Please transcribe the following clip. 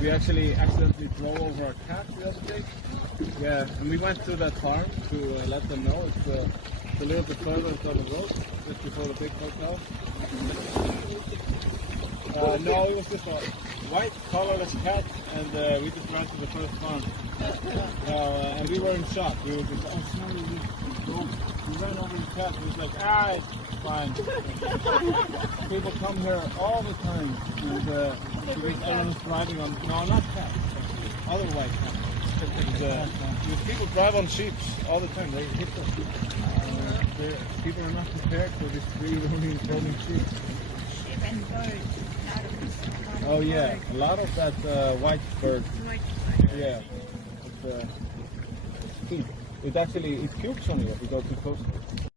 We actually accidentally drove over a cat the other day. Yeah, and we went to that farm to let them know it's a little bit further down the road, just before the big hotel. No, it was just a white colorless cat, and we just ran to the first farm. And we were in shock. We were just, oh sorry, we ran over the cat. It was like, it's fine. People come here all the time, and everyone's driving on, no, not cats, other white cats. And, people drive on sheep all the time. They hit them. People are not prepared for this free roaming sheep. Sheep and birds. Oh yeah, a lot of that white bird. Yeah, it actually it pukes on you if you go too close to it.